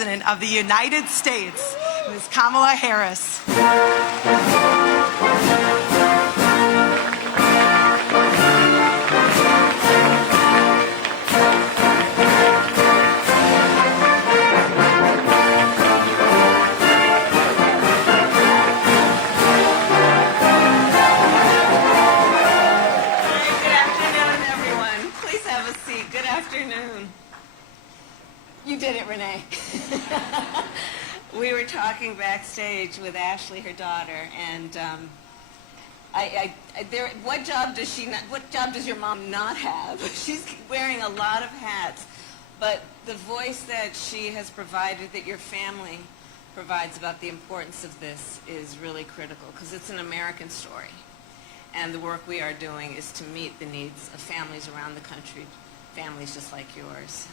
President of the United States, Ms. Kamala Harris. You did it, Renee. We were talking backstage with Ashley, her daughter, and what job does your mom not have? She's wearing a lot of hats, but the voice that she has provided, that your family provides about the importance of this is really critical, because it's an American story, and the work we are doing is to meet the needs of families around the country, families just like yours.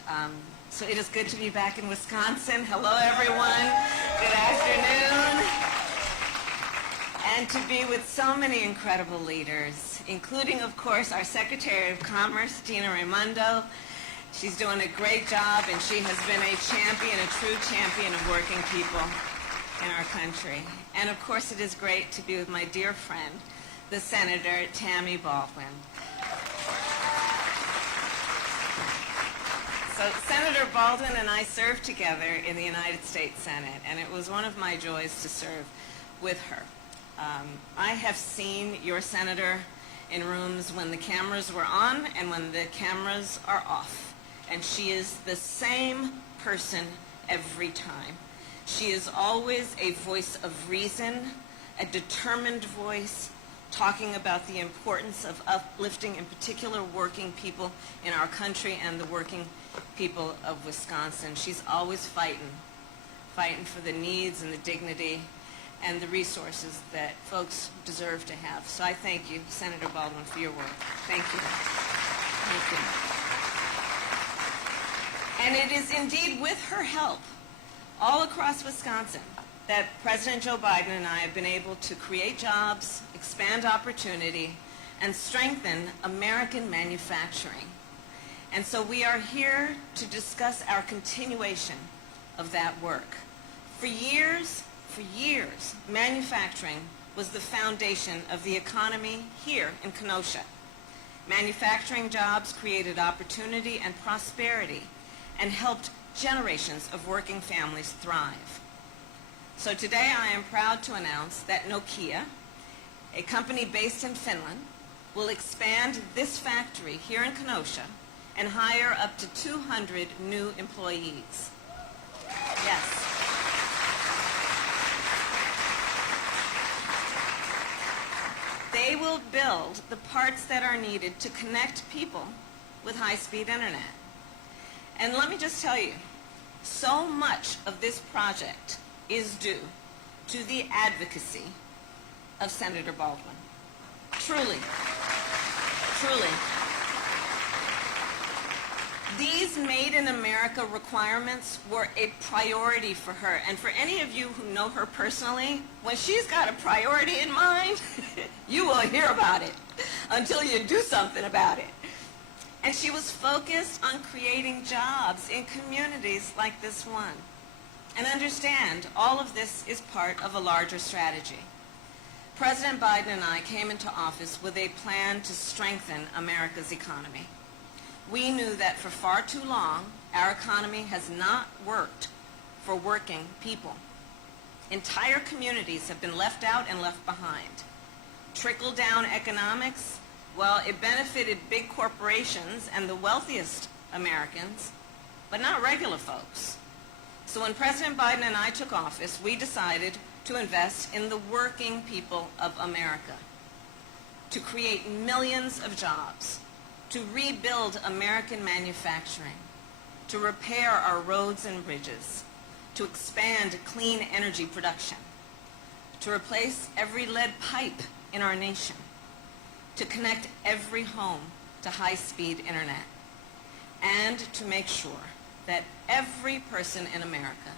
So it is good to be back in Wisconsin. Hello, everyone. Good afternoon. And to be with so many incredible leaders, including, of course, our Secretary of Commerce, Gina Raimondo. She's doing a great job, and she has been a champion, a true champion of working people in our country. And, of course, it is great to be with my dear friend, the Senator Tammy Baldwin. So Senator Baldwin and I served together in the United States Senate, and it was one of my joys to serve with her. I have seen your senator in rooms when the cameras were on and when the cameras are off, and she is the same person every time. She is always a voice of reason, a determined voice, talking about the importance of uplifting, in particular, working people in our country and the working people of Wisconsin. She's always fighting for the needs and the dignity and the resources that folks deserve to have. So I thank you, Senator Baldwin, for your work. Thank you. Thank you. And it is indeed with her help all across Wisconsin that President Joe Biden and I have been able to create jobs, expand opportunity, and strengthen American manufacturing. And so we are here to discuss our continuation of that work. For years, manufacturing was the foundation of the economy here in Kenosha. Manufacturing jobs created opportunity and prosperity and helped generations of working families thrive. So today I am proud to announce that Nokia, a company based in Finland, will expand this factory here in Kenosha and hire up to 200 new employees. Yes. They will build the parts that are needed to connect people with high-speed internet. And let me just tell you, so much of this project is due to the advocacy of Senator Baldwin. Truly. These Made in America requirements were a priority for her. And for any of you who know her personally, when she's got a priority in mind, you will hear about it until you do something about it. And she was focused on creating jobs in communities like this one. And understand, all of this is part of a larger strategy. President Biden and I came into office with a plan to strengthen America's economy. We knew that for far too long, our economy has not worked for working people. Entire communities have been left out and left behind. Trickle-down economics, well, it benefited big corporations and the wealthiest Americans, but not regular folks. So when President Biden and I took office, we decided to invest in the working people of America, to create millions of jobs, to rebuild American manufacturing, to repair our roads and bridges, to expand clean energy production, to replace every lead pipe in our nation, to connect every home to high-speed internet, and to make sure that every person in America,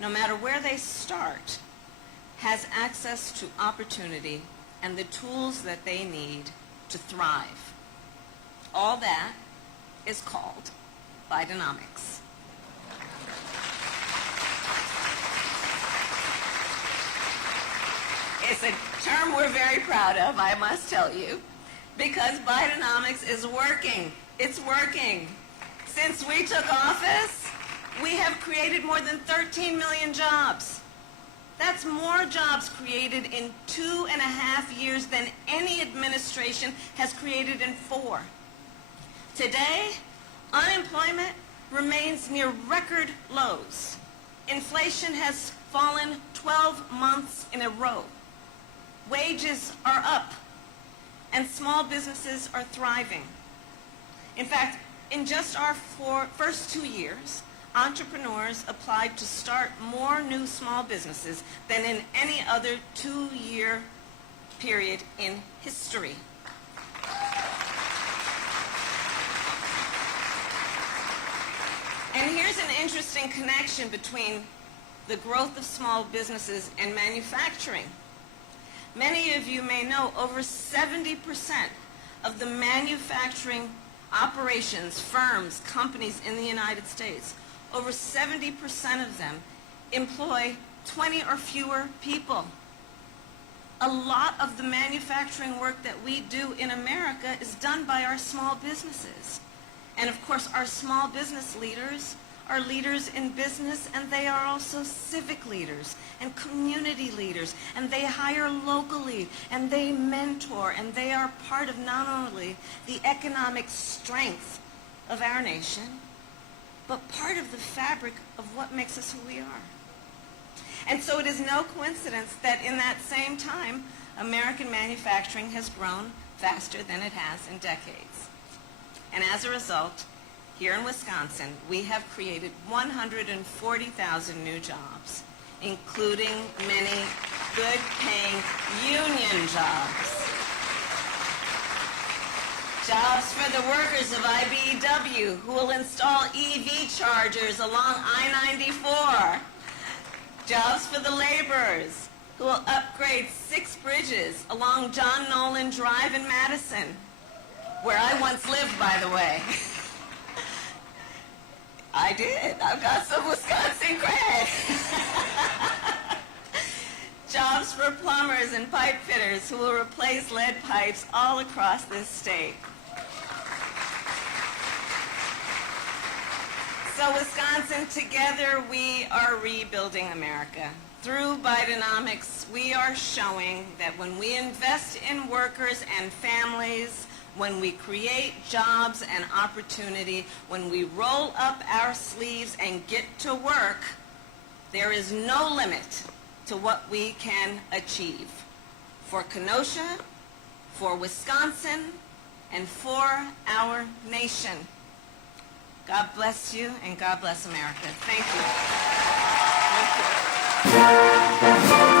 no matter where they start, has access to opportunity and the tools that they need to thrive. All that is called Bidenomics. It's a term we're very proud of, I must tell you, because Bidenomics is working. It's working. Since we took office, we have created more than 13 million jobs. That's more jobs created in 2.5 years than any administration has created in 4. Today, unemployment remains near record lows. Inflation has fallen 12 months in a row. Wages are up, and small businesses are thriving. In fact, in just our first 2 years, entrepreneurs applied to start more new small businesses than in any other 2-year period in history. And here's an interesting connection between the growth of small businesses and manufacturing. Many of you may know over 70% of the manufacturing operations, firms, companies in the United States, over 70% of them employ 20 or fewer people. A lot of the manufacturing work that we do in America is done by our small businesses. And of course, our small business leaders are leaders in business, and they are also civic leaders and community leaders, and they hire locally, and they mentor, and they are part of not only the economic strength of our nation, but part of the fabric of what makes us who we are. And so it is no coincidence that in that same time, American manufacturing has grown faster than it has in decades. And as a result, here in Wisconsin, we have created 140,000 new jobs, including many good-paying union jobs. Jobs for the workers of IBEW who will install EV chargers along I-94. Jobs for the laborers who will upgrade 6 bridges along John Nolan Drive in Madison, where I once lived, by the way. I did. I've got some Wisconsin cred. Jobs for plumbers and pipe fitters who will replace lead pipes all across this state. So Wisconsin, together we are rebuilding America. Through Bidenomics, we are showing that when we invest in workers and families, when we create jobs and opportunity, when we roll up our sleeves and get to work, there is no limit to what we can achieve for Kenosha, for Wisconsin, and for our nation. God bless you, and God bless America. Thank you. Thank you.